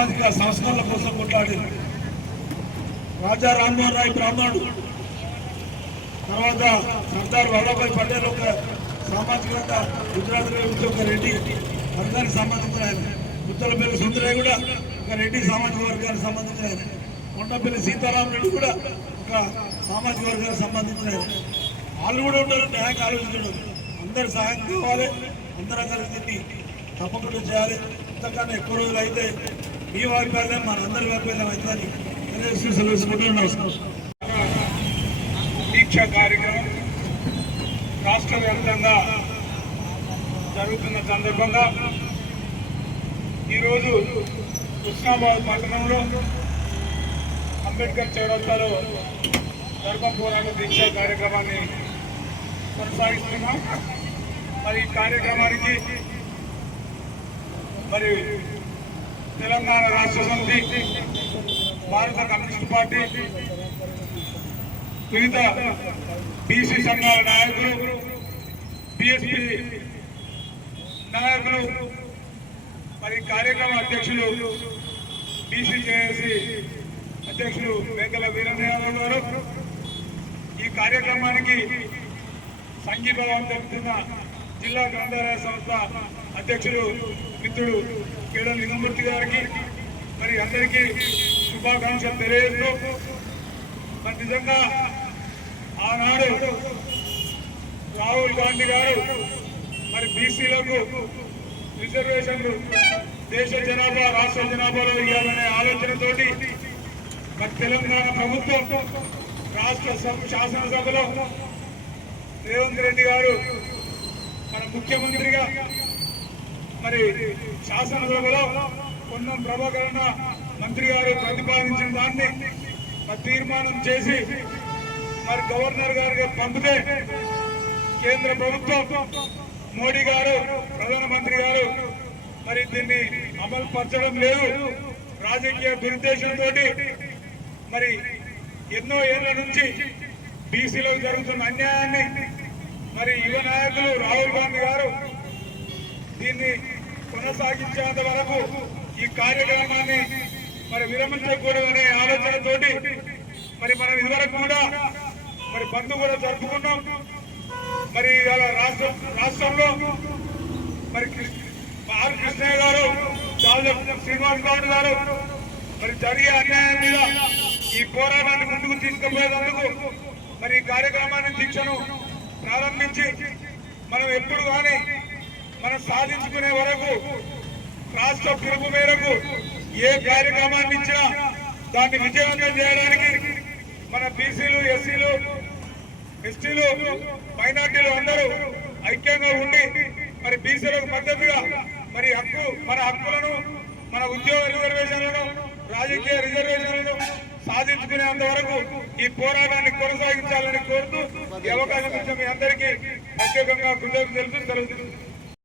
సామాజిక సంస్కరణల కోసం కొట్లాడింది రాజా రామ్మోహన్ రాయ్ బ్రాహ్మణుడు. తర్వాత సర్దార్ వల్లభాయ్ పటేల్ ఒక సామాజిక గుజరాత్ ఉంటే ఒక రెడ్డి వర్గానికి సంబంధించిన ఆయన. ముత్తలపల్లి సుందరయ్య కూడా ఒక రెడ్డి సామాజిక వర్గానికి సంబంధించిన ఆయన. కొండపల్లి సీతారామరెడ్డి కూడా ఒక సామాజిక వర్గానికి సంబంధించిన ఆయన. వాళ్ళు కూడా ఉంటారు న్యాయంగా ఆలోచించడం. అందరి సహాయం కావాలి అందరం కలిసి తప్పకుండా చేయాలి. ఇంతకన్నా ఎక్కువ రోజులు అయితే మీ వారి పేద మన అందరి అవుతుందని దీక్ష కార్యక్రమం రాష్ట్ర వ్యాప్తంగా జరుగుతున్న సందర్భంగా ఈరోజు హుస్నాబాద్ పట్టణంలో అంబేద్కర్ చౌరస్తాలో ధర్మ పోరాట దీక్ష కార్యక్రమాన్ని కొనసాగిస్తున్నాం. మరి ఈ కార్యక్రమానికి మరి తెలంగాణ రాష్ట్ర సమితి భారత కమ్యూనిస్ట్ పార్టీ వివిధ బీసీ సంఘాల నాయకులు బిఎస్పీ నాయకులు మరి కార్యక్రమ అధ్యక్షులు బీసీ జేఏసీ అధ్యక్షులు మేకల వీరనారాయణ గారు. ఈ కార్యక్రమానికి సంఘీభావం తెలుపుతున్న జిల్లా గ్రంథాలయ సంస్థ అధ్యక్షులు మిత్రుడు కేడ లింగమూర్తి గారికి మరి అందరికీ శుభాకాంక్షలు తెలియజేస్తూ మరి నిజంగా ఆనాడు రాహుల్ గాంధీ గారు మరి బీసీలకు రిజర్వేషన్లు దేశ జనాభా రాష్ట్ర జనాభాలో ఇవ్వాలనే ఆలోచనతోటి మరి తెలంగాణ ప్రభుత్వం రాష్ట్ర సభ- శాసనసభలో రేవంత్ రెడ్డి గారు ముఖ్యమంత్రిగా మరి శాసనసభలో పొన్నం ప్రభాకరణ మంత్రి గారు ప్రతిపాదించిన దాన్ని మరి తీర్మానం చేసి మరి గవర్నర్ గారికి పంపితే కేంద్ర ప్రభుత్వం మోడీ గారు ప్రధానమంత్రి గారు మరి దీన్ని అమలు పరచడం లేదు. రాజకీయ దురుద్దేశంతో మరి ఎన్నో ఏళ్ళ నుంచి బీసీలకు జరుగుతున్న అన్యాయాన్ని మరి యువ నాయకులు రాహుల్ గాంధీ గారు దీన్ని కొనసాగించేంత వరకు ఈ కార్యక్రమాన్ని మరి విరమించకూడదనే ఆలోచనతోటి మరి మనం ఇదివరకు కూడా మరి బంధు కూడా జరుపుకున్నాం. మరి ఇవాళ రాష్ట్రం రాష్ట్రంలో మరి ఆర్ కృష్ణయ్య గారు శ్రీనివాస్ గౌడ్ గారు మరి జరిగే అన్యాయం మీద ఈ పోరాటాన్ని ముందుకు తీసుకుపోయేందుకు మరి ఈ కార్యక్రమాన్ని దీక్షను ప్రారంభించి మనం ఎప్పుడు కానీ మనం సాధించుకునే వరకు రాష్ట్ర పిలుపు మేరకు ఏ కార్యక్రమాన్ని ఇచ్చినా దాన్ని విజయవంతం చేయడానికి మన బీసీలు ఎస్సీలు ఎస్టీలు మైనార్టీలు అందరూ ఐక్యంగా ఉండి మరి బీసీలకు మద్దతుగా మరి హక్కు మన హక్కులను మన ఉద్యోగ రిజర్వేషన్లను రాజకీయ రిజర్వేషన్లను సాధించుకునేంత వరకు ఈ పోరాటాన్ని కొనసాగించాలని కోరుతూ ఈ అవకాశం ఇచ్చిన మీ అందరికీ ప్రత్యేకంగా కృతజ్ఞతలు తెలుసు